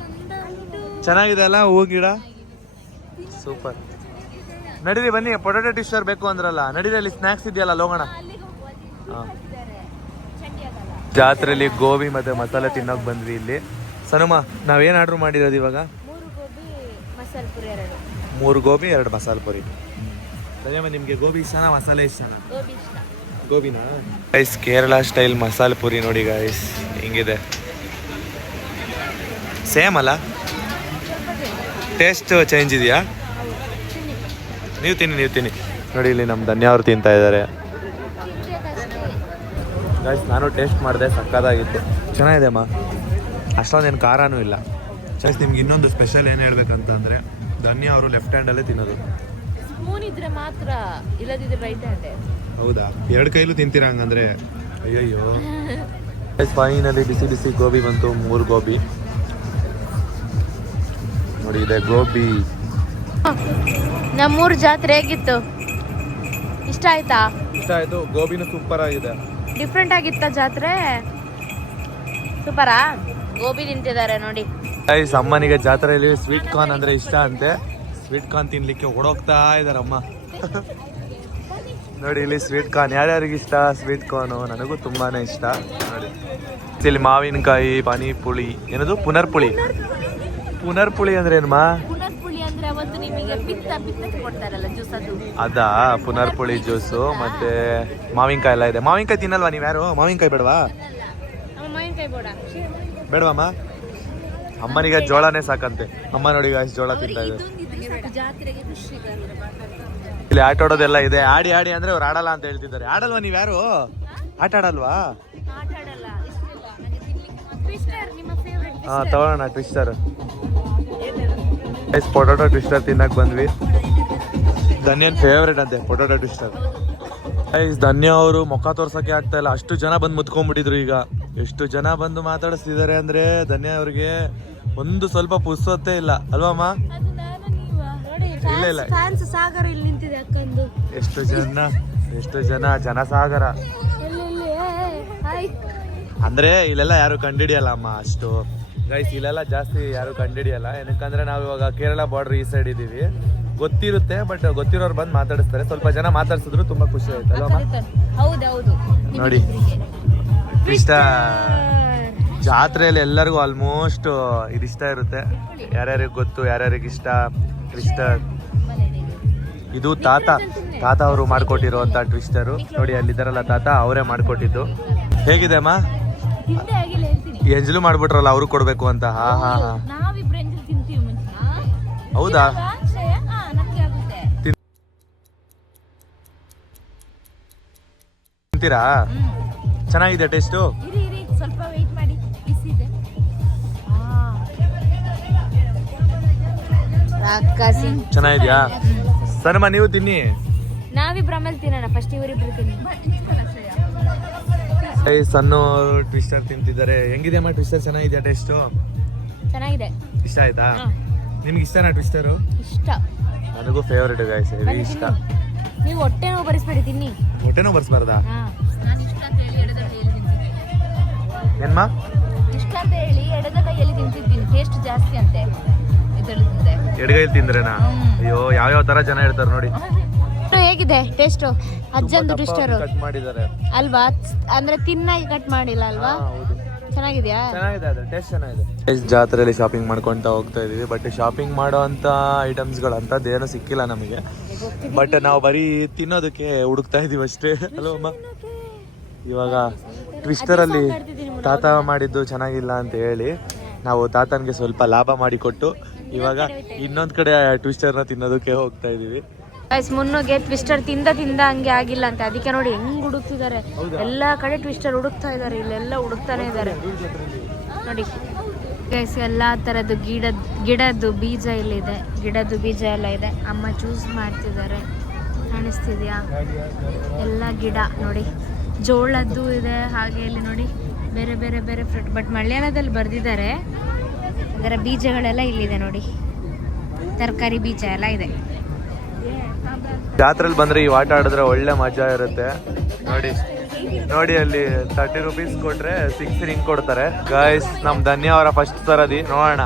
ಚೆನ್ನಾಗಿದೆ ಅಲ್ಲ ಹೂ ಗಿಡ, ಸೂಪರ್. ನಡೀರಿ ಬನ್ನಿ, ಪೊಟೆಟೊ ಟ್ವಿಸ್ಟರ್ ಬೇಕು ಅಂದ್ರಲ್ಲ, ನಡೀರಿ. ಅಲ್ಲಿ ಸ್ನ್ಯಾಕ್ಸ್ ಇದೆಯಲ್ಲ, ಹೋಗೋಣ. ಜಾತ್ರೆಯಲ್ಲಿ ಗೋಬಿ ಮತ್ತೆ ಮಸಾಲೆ ತಿನ್ನೋಕೆ ಬಂದ್ವಿ ಇಲ್ಲಿ. ಸನುಮ, ನಾವೇನು ಆರ್ಡ್ರ್ ಮಾಡಿರೋದು ಇವಾಗ? 3 ಗೋಬಿ 2 ಮಸಾಲೆ ಪುರಿ. ಸರಿಯಮ್ಮ, ನಿಮಗೆ ಗೋಬಿ ಇಷ್ಟನಾ ಮಸಾಲೆ ಇಷ್ಟನಾ? ಗೋಬಿನಾ? ಗೈಸ್, ಕೇರಳ ಸ್ಟೈಲ್ ಮಸಾಲೆ ಪುರಿ ನೋಡಿ ಗೈಸ್, ಹಿಂಗಿದೆ. ಸೇಮ್ ಅಲ್ಲ, ಟೇಸ್ಟ್ ಚೇಂಜ್ ಇದೆಯಾ? ನೀವು ತಿನ್ನಿ ನೋಡಿ. ಇಲ್ಲಿ ನಮ್ಮ ಧನ್ಯ ಅವರು ತಿಂತಾ ಇದ್ದಾರೆ. ಗೈಸ್, ನಾನು ಟೇಸ್ಟ್ ಮಾಡಿದೆ, ಸಕ್ಕತ್ತಾಗಿತ್ತು, ಚೆನ್ನಾಗಿದೆ ಅಮ್ಮ. ಅಷ್ಟೊಂದೇನು ಖಾರನೂ ಇಲ್ಲ. ಗೈಸ್, ನಿಮ್ಗೆ ಇನ್ನೊಂದು ಸ್ಪೆಷಲ್ ಏನು ಹೇಳ್ಬೇಕಂತಂದರೆ, ಧನ್ಯ ಅವರು ಲೆಫ್ಟ್ ಹ್ಯಾಂಡಲ್ಲೇ ತಿನ್ನೋದು. ಸ್ಪೂನ್ ಇದ್ರೆ ಮಾತ್ರ, ಇಲ್ಲದಿದ್ರೆ ರೈಟ್ ಹ್ಯಾಂಡ್. ಹೌದಾ? 2 ಕೈಲೂ ತಿಂತೀರಾ ಹಂಗಂದ್ರೆ? ಅಯ್ಯಯ್ಯೋ. ಫೈನಲಿ ಬಿಸಿ ಬಿಸಿ ಗೋಬಿ ಬಂತು, 3 ಗೋಬಿ ನೋಡಿ. ಇದೆ ಗೋಬಿ. ನಮ್ಮೂರ್ ಜಾತ್ರೆ ಹೇಗಿತ್ತು? ಇಷ್ಟ ಆಯ್ತಾ? ಇಷ್ಟ ಆಯ್ತು. ಗೋಬಿನೂ ಸೂಪರ್ ಆಗಿದೆ. ಡಿಫ್ರೆಂಟ್ ಆಗಿತ್ತ ಜಾತ್ರೆ? ಸೂಪರಾ? ಗೋಬಿ ತಿಂತಿದ್ದಾರೆ ನೋಡಿ. ಗೈಸ್, ಅಮ್ಮನಿಗೆ ಜಾತ್ರೆಯಲ್ಲಿ ಸ್ವೀಟ್ ಕಾರ್ನ್ ಅಂದ್ರೆ ಇಷ್ಟ ಅಂತೆ. ಸ್ವೀಟ್ ಕಾರ್ನ್ ತಿನ್ಲಿಕ್ಕೆ ಓಡೋಗ್ತಾ ಇದಾರೆ ಅಮ್ಮ. ನೋಡಿ ಇಲ್ಲಿ ಸ್ವೀಟ್ ಕಾರ್ನ್ ಯಾರ್ಯಾರಿಗೆ ಇಷ್ಟ? ಸ್ವೀಟ್ ಕಾರ್ನು ನನಗೂ ತುಂಬಾನೇ ಇಷ್ಟ ನೋಡಿ. ಇಲ್ಲಿ ಮಾವಿನಕಾಯಿ, ಪಾನಿಪುಳಿ, ಏನದು ಪುನರ್ಪುಳಿ. ಪುನರ್ಪುಳಿ ಅಂದ್ರೆ ಏನಮ್ಮ? ಅದಾ ಪುನರ್ಪುಳಿ ಜ್ಯೂಸು ಮತ್ತೆ ಮಾವಿನಕಾಯಿ ಎಲ್ಲ ಇದೆ. ಮಾವಿನಕಾಯಿ ತಿನ್ನಲ್ವಾ ನೀವ್ಯಾರು? ಮಾವಿನಕಾಯಿ ಬೇಡವಾ? ಬೇಡವಮ್ಮ? ಅಮ್ಮನಿಗೆ ಜೋಳನೇ ಸಾಕಂತೆ. ಅಮ್ಮ ನೋಡಿ ಗಾಯ್ಸ್, ಜೋಳ ತಿಂತಾ ಇದೆ. ಇಲ್ಲಿ ಆಟ ಆಡೋದೆಲ್ಲ ಇದೆ. ಆಡಿ ಅಂದ್ರೆ ಅವ್ರು ಆಡಲ್ಲ ಅಂತ ಹೇಳ್ತಿದ್ದಾರೆ. ಆಡಲ್ವಾ ನೀವ್ಯಾರು? ಆಟ ಆಡಲ್ವಾ? ತಗೊಳ್ಳೋಣ ಟ್ವಿಸ್ಟರ್. ಪೊಟೊಟೊ ಟ್ವಿಸ್ಟರ್ ತಿನ್ನಕ್ ಬಂದ್ವಿ. ಧನ್ಯನ್ ಫೇವ್ರೇಟ್ ಅಂತೆ ಪೊಟೊಟೊ ಟ್ವಿಸ್ಟರ್. ಧನ್ಯ ಅವರು ಮುಖ ತೋರ್ಸಕ್ಕೆ ಆಗ್ತಾ ಇಲ್ಲ, ಅಷ್ಟು ಜನ ಬಂದು ಮುತ್ಕೊಂಡ್ಬಿಟ್ಟಿದ್ರು. ಈಗ ಎಷ್ಟು ಜನ ಬಂದು ಮಾತಾಡಿಸ್ತಿದ್ದಾರೆ ಅಂದ್ರೆ ಧನ್ಯ ಅವ್ರಿಗೆ ಒಂದು ಸ್ವಲ್ಪ ಪುಸ್ತೇ ಇಲ್ಲ ಅಲ್ವಮ್ಮ? ಇಲ್ಲ ಇಲ್ಲ, ಫ್ಯಾನ್ಸ್ ಸಾಗರ ಇಲ್ಲಿ ನಿಂತಿದೆ ಅಕ್ಕಂದು. ಎಷ್ಟು ಜನ ಜನಸಾಗರ ಅಂದ್ರೆ ಇಲ್ಲೆಲ್ಲ ಯಾರು ಕಂಡಿಡಿಯಲ್ಲ ಅಮ್ಮ ಅಷ್ಟು. ಗೈಸ್ ಇಲ್ಲೆಲ್ಲ ಜಾಸ್ತಿ ಯಾರು ಕಂಡಿಡಿಯಲ್ಲ, ಏನಕ್ಕಂದ್ರೆ ನಾವು ಇವಾಗ ಕೇರಳ ಬಾರ್ಡರ್ ಈ ಸೈಡ್ ಇದೀವಿ, ಗೊತ್ತಿರುತ್ತೆ. ಬಟ್ ಗೊತ್ತಿರೋರು ಬಂದು ಮಾತಾಡಿಸ್ತಾರೆ. ಸ್ವಲ್ಪ ಜನ ಮಾತಾಡ್ಸಿದ್ರು ತುಂಬಾ ಖುಷಿ ಆಯ್ತು ಅಲ್ವಮ್ಮ? ಹೌದೌದು. ನೋಡಿ ಇಷ್ಟ ಜಾತ್ರೆಯಲ್ಲಿ ಎಲ್ಲರಿಗೂ ಆಲ್ಮೋಸ್ಟ್ ಇದಿಷ್ಟ ಇರುತ್ತೆ. ಯಾರ್ಯಾರಿಗೆ ಗೊತ್ತು, ಯಾರ್ಯಾರಿಗೆ ಇಷ್ಟ ಟ್ವಿಸ್ಟರ್. ಇದು ತಾತ ಅವರು ಮಾಡ್ಕೊಟ್ಟಿರುವಂತ ಟ್ವಿಸ್ಟರು. ನೋಡಿ ಅಲ್ಲಿದ್ದಾರಲ್ಲ ತಾತ, ಅವರೇ ಮಾಡ್ಕೊಟ್ಟಿದ್ದು. ಹೇಗಿದೆ ಅಮ್ಮ? ಎಂಜಲು ಮಾಡ್ಬಿಟ್ರಲ್ಲ ಅವರು ಕೊಡ್ಬೇಕು ಅಂತ. ಹಾ ಹಾ ಹಾ, ಹೌದಾ? ತಿಂತೀರಾ? ಚೆನ್ನಾಗಿದೆ ಟೇಸ್ಟು. ಸ್ವಲ್ಪ ವೇಟ್ ಮಾಡಿ, ಬಿಸಿದೆ. ಚೆನ್ನಾಗಿದ್ಯಾ? ಸನಮ್ಮ ನೀವು ತಿನ್ನಿ. ನಾವಿಬ್ರು ಆಮೇಲೆ ತಿನ್ನೋಣ, ಫಸ್ಟ್ ಇವರಿಬ್ರು ತಿನ್ನಿ. ಸಣ್ಣ ಟ್ವಿಸ್ಟರ್ ತಿಂತಿದ್ದಾರೆ. ಹೆಂಗಿದೆ ಅಮ್ಮ ಟ್ವಿಸ್ಟರ್? ಚೆನ್ನಾಗಿದ್ಯಾ ಟೇಸ್ಟು? ಚೆನ್ನಾಗಿದೆ. ಇಷ್ಟ ಆಯ್ತಾ? ನಿಮ್ಗೆ ಇಷ್ಟನಾ ಟ್ವಿಸ್ಟರು? ಇಷ್ಟ. ನನಗೂ ಫೇವರೇಟ್ ಗೈಸ್, ಹೆವಿ ಇಷ್ಟ. ನೀವು ಹೊಟ್ಟೆ ನೋವು ಬರಿಸ್ಬೇಡಿ, ತಿನ್ನಿ. ಹೊಟ್ಟೆನೂ ಬರ್ಸ್ಬಾರ್ದಾ? ನಾನು ಇಷ್ಟ ಅಂತ ಹೇಳಿ ಎಡದ ಕೈಯಲ್ಲಿ ತಿಂತಿದ್ದೀನಿ. ಏನ್ಮ? ಇಷ್ಟ ಅಂತ ಹೇಳಿ ಎಡದ ಕೈಯಲ್ಲಿ ತಿಂತಿದ್ದೀನಿ, ಟೇಸ್ಟ್ ಜಾಸ್ತಿ ಅಂತೆ ಇದರಲ್ಲಿ ತಿಂದೆ. ಎಡಗೈಲಿ ತಿಂದ್ರೇನಾ? ಅಯ್ಯೋ, ಯಾವ ತರ ಜನ ಇರ್ತಾರೆ ನೋಡಿ. ಹೇಗಿದೆ ಟೇಸ್ಟು? ಅಜ್ಜಂದು ಟ್ವಿಸ್ಟರು ಕಟ್ ಮಾಡಿದ್ದಾರೆ ಅಲ್ವಾ? ಅಂದ್ರೆ ತಿನ್ನಾಗಿ ಕಟ್ ಮಾಡಿಲ್ಲ ಅಲ್ವಾ? ಚೆನ್ನಾಗಿದ್ಯಾ? ಚೆನ್ನಾಗಿದೆ, ಅದು ಟೇಸ್ಟ್ ಚೆನ್ನಾಗಿದೆ. ಜಾತ್ರೆಯಲ್ಲಿ ಶಾಪಿಂಗ್ ಮಾಡ್ಕೊಂತ ಹೋಗ್ತಾ ಇದೀವಿ. ಬಟ್ ಶಾಪಿಂಗ್ ಮಾಡೋ ಅಂತ ಐಟಮ್ಸ್ಗಳು ಅಂತದ್ದೇನು ಸಿಕ್ಕಿಲ್ಲ ನಮಗೆ. ಬಟ್ ನಾವು ಬರೀ ತಿನ್ನೋದಕ್ಕೆ ಹುಡುಕ್ತಾ ಇದೀವಿ ಅಷ್ಟೇ ಅಲ್ವಮ್ಮ? ಇವಾಗ ಟ್ವಿಸ್ಟರ್ ಅಲ್ಲಿ ತಾತ ಮಾಡಿದ್ದು ಚೆನ್ನಾಗಿಲ್ಲ ಅಂತ ಹೇಳಿ ನಾವು ತಾತನ್ಗೆ ಸ್ವಲ್ಪ ಲಾಭ ಮಾಡಿಕೊಟ್ಟು ಇವಾಗ ಇನ್ನೊಂದ್ ಕಡೆ ಟ್ವಿಸ್ಟರ್ನ ತಿನ್ನೋದಕ್ಕೆ ಹೋಗ್ತಾ ಇದೀವಿ. ಮುನ್ನುಗೆ ಟ್ವಿಸ್ಟರ್ ತಿಂದ ಹಂಗೆ ಆಗಿಲ್ಲ ಅಂತ, ಅದಕ್ಕೆ ನೋಡಿ ಹೆಂಗ್ ಹುಡುಕ್ತಿದ್ದಾರೆ. ಎಲ್ಲಾ ಕಡೆ ಟ್ವಿಸ್ಟರ್ ಹುಡುಕ್ತಾ ಇದಾರೆ, ಇಲ್ಲೆಲ್ಲ ಹುಡುಕ್ತಾನೆ ಇದಾರೆ ನೋಡಿ ಗೈಸ್. ಎಲ್ಲಾ ತರದ್ದು ಗಿಡದ್ದು ಬೀಜ ಇಲ್ಲಿದೆ, ಗಿಡದ್ದು ಬೀಜ ಎಲ್ಲ ಇದೆ. ಅಮ್ಮ ಚೂಸ್ ಮಾಡ್ತಿದ್ದಾರೆ, ಕಾಣಿಸ್ತಿದ್ಯಾ? ಎಲ್ಲ ಗಿಡ ನೋಡಿ, ಜೋಳದ್ದು ಇದೆ. ಹಾಗೆ ಇಲ್ಲಿ ನೋಡಿ ಬೇರೆ ಬೇರೆ ಬೇರೆ ಫ್ರೂಟ್. ಬಟ್ ಮಲಯಾಳದಲ್ಲಿ ಬರ್ದಿದ್ದಾರೆ, ಅದರ ಬೀಜಗಳೆಲ್ಲ ಇಲ್ಲಿದೆ ನೋಡಿ, ತರಕಾರಿ ಬೀಜ ಎಲ್ಲ ಇದೆ. ಜಾತ್ರೆಯಲ್ಲಿ ಬಂದ್ರೆ ಈ ಆಟ ಆಡಿದ್ರೆ ಒಳ್ಳೆ ಮಜಾ ಇರುತ್ತೆ. ನೋಡಿ ಅಲ್ಲಿ 30 ರೂಪೀಸ್ ಕೊಟ್ರೆ 6 ರಿಂಗ್ ಕೊಡ್ತಾರೆ. ಗೈಸ್ ನಮ್ ಧನ್ಯ ಅವರ ಫಸ್ಟ್ ತರದಿ, ನೋಡೋಣ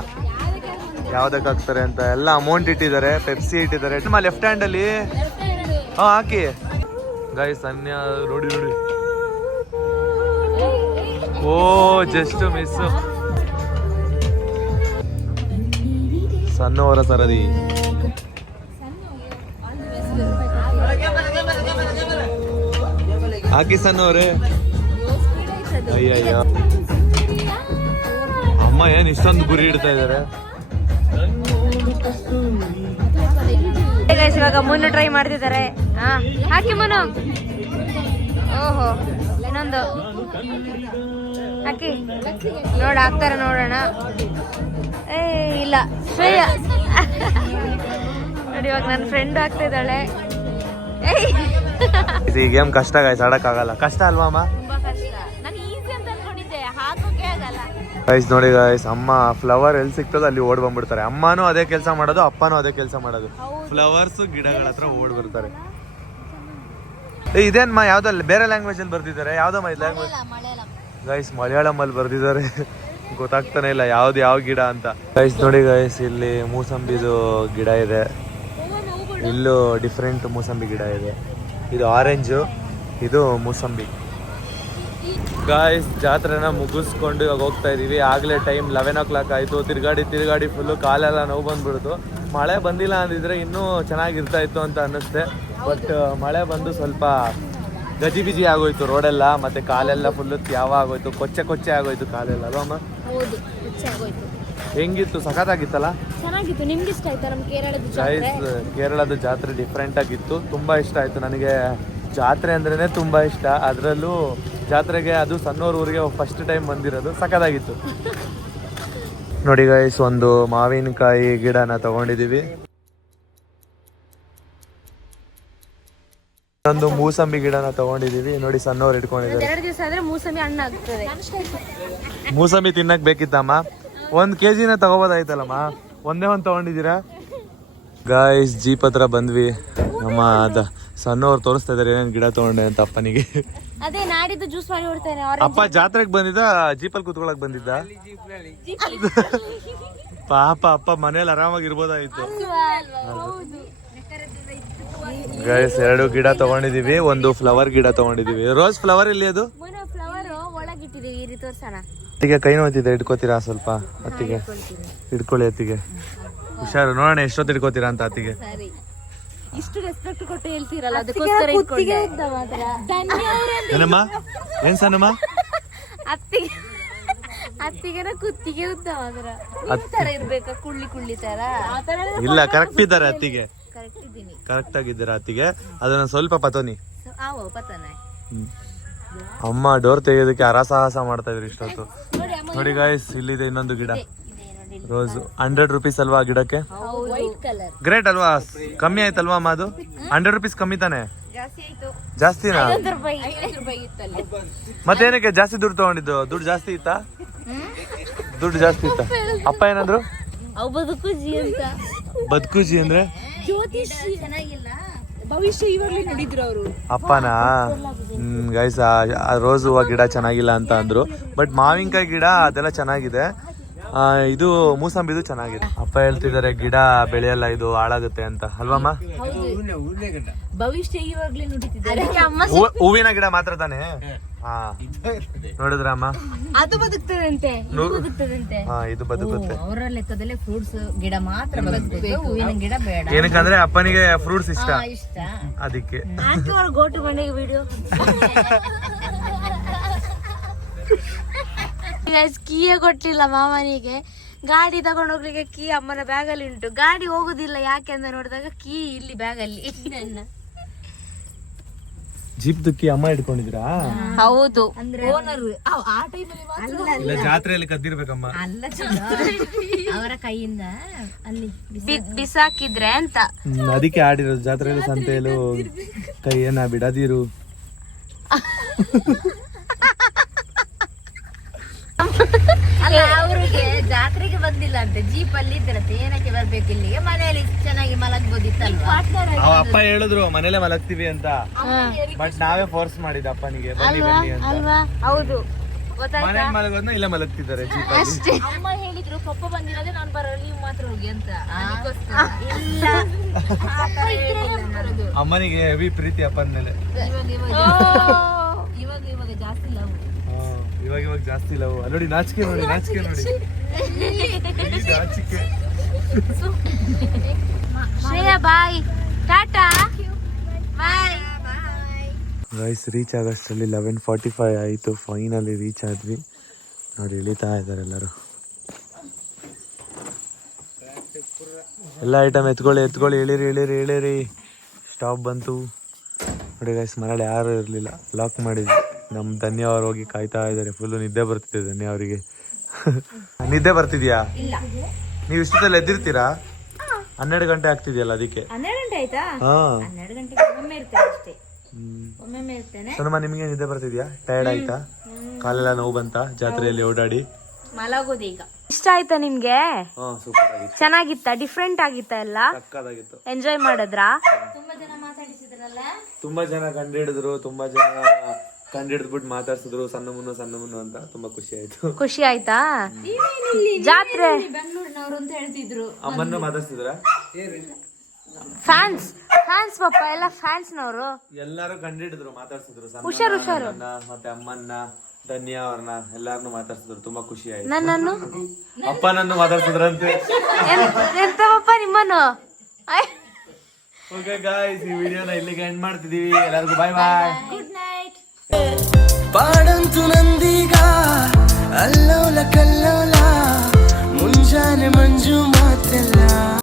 ಯಾವ್ದಕ್ಕೆ ಹಾಕ್ತಾರೆ ಅಂತ. ಎಲ್ಲ ಅಮೌಂಟ್ ಇಟ್ಟಿದ್ದಾರೆ, ಪೆಪ್ಸಿ ಇಟ್ಟಿದ್ದಾರೆ. ನಿಮ್ಮ ಲೆಫ್ಟ್ ಹ್ಯಾಂಡ್ ಅಲ್ಲಿ ಹಾಕಿ ಗೈಸ್. ಧನ್ಯ ನೋಡಿ ಓ ಜಸ್ಟ್ ಮಿಸ್. ಸಣ್ಣವರ ಸರದಿ. ಹಾಕಿ ಸಣ್ಣವ್ರೆ. ಅಯ್ಯಯ್ಯ, ಅಮ್ಮ ಏನ್ ಇಷ್ಟೊಂದು ಗುರಿ ಇಡ್ತಾ ಇದಾರೆ. ಇವಾಗ ಮುನ್ನು ಟ್ರೈ ಮಾಡ್ತಿದ್ದಾರೆ. ಹಾಕಿ ಮುನ್ನು. ಓಹೋ, ಇನ್ನೊಂದು ಹಾಕಿ ನೋಡ, ಹಾಕ್ತಾರೆ ನೋಡೋಣ. ಇಲ್ಲ ಶ್ರೇಯ ನೋಡಿ, ಇವಾಗ ನನ್ನ ಫ್ರೆಂಡ್ ಆಗ್ತಾ ಇದ್ದಾಳೆ. ಈ ಗೇಮ್ ಕಷ್ಟ ಗೈಸ್, ಆಡಕ್ಕಾಗಲ್ಲ. ಕಷ್ಟ ಅಲ್ವಾ ಅಮ್ಮ? ಗೈಸ್ ನೋಡಿ ಗೈಸ್, ಅಮ್ಮ ಫ್ಲವರ್ ಎಲ್ಲಿ ಸಿಗ್ತದೋ ಅಲ್ಲಿ ಓಡ್ ಬಂದ್ಬಿಡ್ತಾರೆ. ಅಮ್ಮನೂ ಅದೇ ಕೆಲಸ ಮಾಡೋದು, ಅಪ್ಪನೂ ಅದೇ ಕೆಲಸ ಮಾಡೋದು. ಫ್ಲವರ್ಸ್ ಗಿಡಗಳ ಹತ್ರ ಓಡ್ ಬರ್ತಾರೆ. ಇದೇನ್ಮ ಯಾವ್ದಲ್ಲ ಬೇರೆ ಲ್ಯಾಂಗ್ವೇಜ್ ಅಲ್ಲಿ ಬರ್ದಿದ್ದಾರೆ? ಯಾವ್ದಮ್ಮ ಇದು ಲ್ಯಾಂಗ್ವೇಜ್? ಗೈಸ್ ಮಲಯಾಳಂ ಅಲ್ಲಿ ಬರ್ದಿದ್ದಾರೆ, ಗೊತ್ತಾಗ್ತಾನೆ ಇಲ್ಲ ಯಾವ್ದು ಯಾವ ಗಿಡ ಅಂತ. ಗೈಸ್ ನೋಡಿ ಗೈಸ್, ಇಲ್ಲಿ ಮೂಸಂಬಿದು ಗಿಡ ಇದೆ. ಇಲ್ಲೂ ಡಿಫ್ರೆಂಟ್ ಮೂಸಂಬಿ ಗಿಡ ಇದೆ. ಇದು ಆರೆಂಜು, ಇದು ಮೂಸಂಬಿ. ಗಾಯ್ಸ್ ಜಾತ್ರೆನ ಮುಗಿಸ್ಕೊಂಡು ಇವಾಗ ಹೋಗ್ತಾ ಇದೀವಿ. ಆಗಲೇ ಟೈಮ್ 11 o'clock ಆಯಿತು. ತಿರುಗಾಡಿ ಫುಲ್ಲು ಕಾಲೆಲ್ಲ ನೋವು ಬಂದ್ಬಿಡ್ತು. ಮಳೆ ಬಂದಿಲ್ಲ ಅಂದಿದ್ರೆ ಇನ್ನೂ ಚೆನ್ನಾಗಿರ್ತಾ ಇತ್ತು ಅಂತ ಅನ್ನಿಸ್ತೆ. ಬಟ್ ಮಳೆ ಬಂದು ಸ್ವಲ್ಪ ಗಜಿಬಿಜಿ ಆಗೋಯ್ತು ರೋಡೆಲ್ಲ, ಮತ್ತೆ ಕಾಲೆಲ್ಲ ಫುಲ್ಲು ತ್ಯಾವ ಆಗೋಯ್ತು, ಕೊಚ್ಚೆ ಆಗೋಯ್ತು ಕಾಲೆಲ್ಲ ಅಲ್ವಮ್ಮ? ಹೌದು, ಕೊಚ್ಚೆ ಆಗೋಯ್ತು. ಹೆಂಗಿತ್ತು? ಸಖತ್ತಾಗಿತ್ತಲ್ಲ? ಚೆನ್ನಾಗಿತ್ತು. ನಿಮ್ಗೆ ಇಷ್ಟ ಆಯ್ತಾ ನಮ್ಮ ಕೇರಳದ ಜಾತ್ರೆ? ಕೇರಳದ ಜಾತ್ರೆ ಡಿಫ್ರೆಂಟ್ ಆಗಿತ್ತು, ತುಂಬಾ ಇಷ್ಟ ಆಯ್ತು ನನಗೆ. ಜಾತ್ರೆ ಅಂದ್ರೇನೆ ತುಂಬಾ ಇಷ್ಟ, ಅದರಲ್ಲೂ ಜಾತ್ರೆಗೆ ಅದು ಸಣ್ಣವ್ರ ಊರಿಗೆ ಫಸ್ಟ್ ಟೈಮ್ ಬಂದಿರೋದು. ಸಖತ್ತಾಗಿತ್ತು ನೋಡಿ ಗೈಸ್. ಒಂದು ಮಾವಿನಕಾಯಿ ಗಿಡನ ತಗೊಂಡಿದೀವಿ, ಒಂದು ಮೂಸಂಬಿ ಗಿಡನ ತಗೊಂಡಿದೀವಿ. ನೋಡಿ ಸಣ್ಣವ್ರು ಇಟ್ಕೊಂಡಿದ್ದಾರೆ. 2 ದಿವಸ ಆದ್ರೆ ಮೂಸಂಬಿ ಹಣ್ಣು ಆಗ್ತದೆ. ಮೂಸಂಬಿ ತಿನ್ನಕ್ ಬೇಕಿತ್ತಮ್ಮ? 1 kg ತಗೋಬೋದಾಯ್ತಲ್ಲಮ್ಮ, ಒಂದೇ ಒಂದು ತಗೊಂಡಿದ್ದೀರಾ. ಗಾಯ್ಸ್ ಜೀಪ್ ಹತ್ರ ಬಂದ್ವಿ. ನಮ್ಮ ಸಣ್ಣವ್ರು ತೋರಿಸ್ತಾ ಇದಾರೆ ಏನೇನು ಗಿಡ ತಗೊಂಡೆ ಅಂತ ಅಪ್ಪನಿಗೆ. ಅದೇ ನಾಡಿದ್ದು ಜ್ಯೂಸ್ ಮಾಡಿ ಹೊಡ್ತೇನೆ. ಅಪ್ಪ ಜಾತ್ರೆಗೆ ಬಂದಿದ್ದ, ಜೀಪಲ್ಲಿ ಕೂತ್ಕೊಳಕ್ ಬಂದಿದ್ದ. ಪಾಪ ಅಪ್ಪ ಮನೇಲಿ ಆರಾಮಾಗಿ ಇರ್ಬೋದಾಯ್ತು. ಗೈಸ್ 2 ಗಿಡ ತಗೊಂಡಿದೀವಿ, ಒಂದು ಫ್ಲವರ್ ಗಿಡ ತಗೊಂಡಿದೀವಿ. ರೋಸ್ ಫ್ಲವರ್ ಇಲ್ಲಿ ಅದು ಫ್ಲವರ್ ಒಳಗಿಟ್ಟಿದೀವಿ ಈ ರೀತಿ ತೋರ್ಸೋಣ. ಅತ್ತಿಗೆ ಕೈ ನೋಯ್ತಿದೆ, ಇಟ್ಕೋತೀರಾ ಸ್ವಲ್ಪ? ಅತ್ತಿಗೆ ಇಟ್ಕೊಳ್ಳಿ, ಅತ್ತಿಗೆ ಹುಷಾರು. ನೋಡೋಣ ಎಷ್ಟೊತ್ತು ಇಟ್ಕೋತೀರಾ ಅಂತ ಅತ್ತಿಗೆ. ಇಷ್ಟು ರೆಸ್ಪೆಕ್ಟ್ ಕೊಟ್ಟು ಹೇಳ್ತೀರಲ್ಲ ಅದಕ್ಕೋಸ್ಕರ ಇಟ್ಕೊಂಡೆ. ಏನಮ್ಮ? ಏನ್ ಸಣ್ಣಮ್ಮ? ಅತ್ತಿಗೆನ ಕುತ್ತಿಗೆ ಉದ್ದ ತರ ಇರ್ಬೇಕಾ? ಕುಳ್ಳಿ ತರ ಇಲ್ಲ, ಕರೆಕ್ಟ್ ಇದ್ದಾರೆ ಅತ್ತಿಗೆ, ಕರೆಕ್ಟ್ ಇದ್ದೀನಿ. ಕರೆಕ್ಟ್ ಆಗಿದ್ದಾರೆ ಅತ್ತಿಗೆ. ಅದನ್ನ ಸ್ವಲ್ಪ ಪತೋನಿ. ಪತನ ಅಮ್ಮ ಡೋರ್ ತೆಗೆಯೋದಕ್ಕೆ ಹರಸಾಹಸ ಮಾಡ್ತಾ ಇದ್ರಿ ಇಷ್ಟೊತ್ತು. ನೋಡಿ ಗಾಯ್ಸ್, ಇಲ್ಲಿದೆ ಇನ್ನೊಂದು ಗಿಡ, ರೋಸ್. 100 ರೂಪೀಸ್ ಅಲ್ವಾ ಗಿಡಕ್ಕೆ? White colour. ಗ್ರೇಟ್ ಅಲ್ವಾ? ಕಮ್ಮಿ ಆಯ್ತಲ್ವಾ ಅಮ್ಮ? ಅದು 100 ರೂಪೀಸ್ ಕಮ್ಮಿ ತಾನೆ? ಜಾಸ್ತಿ ಆಯ್ತು. ಜಾಸ್ತಿನಾ? 50 ರೂಪಾಯಿ ಇತ್ತಲ್ಲಿ. ಮತ್ತೇನಕ್ಕೆ ಜಾಸ್ತಿ ದುಡ್ಡು ತಗೊಂಡಿದ್ದು? ದುಡ್ಡು ಜಾಸ್ತಿ ಇತ್ತಾ? ದುಡ್ಡು ಜಾಸ್ತಿ ಇತ್ತ? ಅಪ್ಪ ಏನಂದ್ರು? ಅವು ಬದುಕುಜಿ ಅಂತ. ಬದುಕುಜಿ ಅಂದ್ರೆ ಜ್ಯೋತಿಷಿ ಚೆನ್ನಾಗಿಲ್ಲ, ಭವಿಷ್ಯ ಇವಾಗ್ಲೇ ನೋಡಿದ್ರು ಅವರು. ಅಪ್ಪನಾ? ಗೈಸ್ ಆ ರೋಸ್ ಹೂವ ಗಿಡ ಚೆನ್ನಾಗಿಲ್ಲ ಅಂತ ಅಂದ್ರು. ಬಟ್ ಮಾವಿನಕಾಯಿ ಗಿಡ ಅದೆಲ್ಲ ಚೆನ್ನಾಗಿದೆ. ಇದು ಮೂಸಂಬಿದು ಚೆನ್ನಾಗಿದೆ. ಅಪ್ಪ ಹೇಳ್ತಿದ್ದಾರೆ ಗಿಡ ಬೆಳೆಯಲ್ಲ, ಇದು ಹಾಳಾಗುತ್ತೆ ಅಂತ, ಅಲ್ವಮ್ಮ? ಭವಿಷ್ಯ ಇವಾಗ್ಲೇ ನುಡಿತಿದ್ದಾರೆ. ಹೂವಿನ ಗಿಡ ಮಾತ್ರ ತಾನೆ? ಹಾ, ನೋಡಿದ್ರ ಅಮ್ಮ? ಅದು ಬದುಕ್ತದಂತೆ, ಇದು ಬದುಕ್ತದಂತೆ. ಹಾ, ಇದು ಬದುಕುತ್ತೆ. ಅವರ ಲೆಕ್ಕದಲ್ಲೇ ಫ್ರೂಟ್ಸ್ ಗಿಡ ಮಾತ್ರ ಬದುಕಬೇಕು, ಹೂವಿನ ಗಿಡ ಬೇಡ. ಏನಕ್ಕಂದ್ರೆ ಅಪ್ಪನಿಗೆ ಫ್ರೂಟ್ಸ್ ಇಷ್ಟ, ಇಷ್ಟ ಅದಕ್ಕೆ. ಗೋಟು ಮನೆಗೆ ವಿಡಿಯೋ. ಕೀಯೇ ಕೊಟ್ಟಿಲ್ಲ ಮಾಮನಿಗೆ. ಗಾಡಿ ತಗೊಂಡೋಗ್ಲಿಕ್ಕೆ ಕೀ ಅಮ್ಮನ ಬ್ಯಾಗ್ ಅಲ್ಲಿ ಉಂಟು. ಗಾಡಿ ಹೋಗುದಿಲ್ಲ ಯಾಕೆ ಅಂತ ನೋಡಿದಾಗ ಕೀ ಇಲ್ಲಿ ಬ್ಯಾಗ್ ಅಲ್ಲಿ. ಜೀಪ್ ದುಕ್ಕಿ ಅಮ್ಮ ಇಟ್ಕೊಂಡಿದ್ರಾ? ಹೌದು, ಓನರ್ ಆ ಟೈಮಲ್ಲಿ ಜಾತ್ರೆಯಲ್ಲಿ ಕದ್ದಿರ್ಬೇಕಮ್ಮ. ಅಲ್ಲ, ಅವರ ಕೈಯಿಂದ ಅಲ್ಲಿ ಬಿಸಾಕಿದ್ರೆ ಅಂತ. ಅದಕ್ಕೆ ಆಡಿರೋದು ಜಾತ್ರೆಯಲ್ಲಿ, ಸಂತೆಯಲ್ಲೂ ಕೈಯನ್ನ ಬಿಡದಿರು. ಅಲ್ಲ, ಅವ್ರಿಗೆ ಜಾತ್ರೆಗೆ ಬಂದಿಲ್ಲ ಅಂತೆ, ಜೀಪ್ ಅಲ್ಲಿ ಇದ್ರಂತೆ. ಏನಕ್ಕೆ ಬರ್ಬೇಕು ಇಲ್ಲಿಗೆ? ಮನೆಯಲ್ಲಿ ಚೆನ್ನಾಗಿ ಮಲಗ್ಬೋದಿತ್ತಲ್ವಾ? ಅಪ್ಪ ಹೇಳಿದ್ರು ಮನೇಲೆ ಮಲಗ್ತೀವಿ ಅಂತ, ಬಟ್ ನಾವೇ ಫೋರ್ಸ್ ಮಾಡಿದ ಅಪ್ಪನಿಗೆ ಬನ್ನಿ ಬನ್ನಿ ಅಂತ. ಅಲ್ವಾ? ಹೌದು, ಮನೆ ಮಲಗೋದ್ನ ಇಲ್ಲ ಮಲಗ್ತಿದ್ದಾರೆ ಜೀಪ್ ಅಲ್ಲಿ. ಅಮ್ಮ ಹೇಳಿದ್ರು ಪಪ್ಪ ಬಂದಿರೋದೇ ನಾನು ಬರೋ, ನೀವು ಮಾತ್ರ ಹೋಗಿ ಅಂತ. ಇಲ್ಲ, ಅಮ್ಮನಿಗೆ ಹೆವಿ ಪ್ರೀತಿ ಅಪ್ಪನ ಮೇಲೆ. ಇವಾಗ ಜಾಸ್ತಿ ಲವ್. ಇವಾಗ ಜಾಸ್ತಿ ಲವ್. ನೋಡಿ ನಾಚಿಕೆ, ನೋಡಿ ನಾಚಿಕೆ, ನೋಡಿ ನಾಚಿಕೆ. ಶ್ರೇಯಾ ಬಾಯ್, ಟಾಟಾ ಬಾಯ್. ಗೈಸ್ ರೀಚ್ ಆಗೋಷ್ಟರಲ್ಲಿ 11:45 ಆಯಿತು. ಫೈನಲಿ ರೀಚ್ ಆದ್ವಿ. ನೋಡಿ ಇಳಿತಾ ಇದ್ದಾರೆ ಎಲ್ಲರೂ. ಎಲ್ಲ ಐಟಮ್ ಎತ್ಕೊಳ್ಳಿ, ಇಳಿರಿ. ಸ್ಟಾಪ್ ಬಂತು. ನೋಡಿ ಗೈಸ್, ಮನೇಲಿ ಯಾರು ಇರಲಿಲ್ಲ, ಲಾಕ್ ಮಾಡಿದ್ವಿ. ನಮ್ಮ ಧನ್ಯ ಅವ್ರು ಹೋಗಿ ಕಾಯ್ತಾ ಇದ್ದಾರೆ. ಫುಲ್ಲು ನಿದ್ದೆ ಬರ್ತಿದೆ ಧನ್ಯ ಅವರಿಗೆ. ನಿದ್ದೆ ಬರ್ತಿದ್ಯಾ? ನೀವು ಇಷ್ಟದಲ್ಲಿ ಎದ್ದಿರ್ತೀರಾ? 12 ಗಂಟೆ ಆಗ್ತಿದೆಯಲ್ಲ ಅದಕ್ಕೆ. 12 ಗಂಟೆ ಆಯ್ತಾ? ಹಾ, 12 ಗಂಟೆಗೆ ಒಮ್ಮೆ ಇರ್ತೇನೆ ಅಷ್ಟೇ. ಒಮ್ಮೆ ಇರ್ತೇನೆ. ಸೊನಮ್ಮ, ನಿಮಗೆ ನಿದ್ದೆ ಬರ್ತಿದ್ಯಾ? ಟಯರ್ಡ್ ಆಯ್ತಾ? ಕಾಲೆಲ್ಲ ನೋವು ಬಂತ ಜಾತ್ರೆಯಲ್ಲಿ ಓಡಾಡಿ? ಮಲಗೋದು ಈಗ. ಇಷ್ಟ ಆಯ್ತಾ ನಿಮ್ಗೆ? ಸೂಪರ್ ಆಗಿತ್ತು. ಚೆನ್ನಾಗಿತ್ತ? ಡಿಫ್ರೆಂಟ್ ಆಗಿತ್ತ? ಎಲ್ಲ ಸಕ್ಕತ್ತಾಗಿತ್ತು. ಎಂಜಾಯ್ ಮಾಡಿದ್ರಾ? ತುಂಬಾ ಜನ ಮಾತಾಡಿಸಿದ್ರಲ್ಲ. ತುಂಬಾ ಜನ ಕಂಡಿಡಿದ್ರು, ತುಂಬಾ ಜನ ಕಂಡಿಡ್ದ್ಬಿಟ್ಟು ಮಾತಾಡ್ಸಿದ್ರು, ಸಣ್ಣ ಮುನ್ನು ಅಂತ. ತುಂಬಾ ಖುಷಿ ಆಯ್ತು. ಖುಷಿ ಆಯ್ತಾ? ಜಾತ್ರೆ ಬೆಂಗಳೂರಿನವರು ಅಂತ ಹೇಳ್ತಿದ್ರು. ಅಮ್ಮನ್ನು ಮಾತಾಡ್ಸಿದ್ರ? ಫ್ಯಾನ್ಸ್ ಪಾಪ, ಎಲ್ಲ ಫ್ಯಾನ್ಸ್ ನವರು ಎಲ್ಲಾರು ಕಂಡಿಡಿದ್ರು, ಮಾತಾಡ್ಸಿದ್ರು. ಹುಷಾರು ಮತ್ತೆ ಅಮ್ಮನ್ನ, ಧನ್ಯ ಅವ್ರನ್ನ ಎಲ್ಲಾರನ್ನು ಮಾತಾಡ್ಸಿದ್ರು. ತುಂಬಾ ಖುಷಿ ಆಯ್ತು. ನನ್ನನ್ನು, ಅಪ್ಪನನ್ನು ಮಾತಾಡ್ಸಿದ್ರಂತೆ. ಎಂತಪ್ಪ ನಿಮ್ಮನ್ನು? ಓಕೆ ಗಾಯ್ಸ್, ಈ ವಿಡಿಯೋನ ಇಲ್ಲಿಗೆ ಎಂಡ್ ಮಾಡ್ತಿದೀವಿ. ಎಲ್ಲರಿಗೂ ಬಾಯ್ ಬಾಯ್, ಗುಡ್ ನೈಟ್. ಪಾಡಂತು ನಂದೀಗ ಅಲ್ಲೋಲ ಕಲ್ಲೋಲ, ಮುಂಜಾನೆ ಮಂಜು ಮಾತೆಲ್ಲ.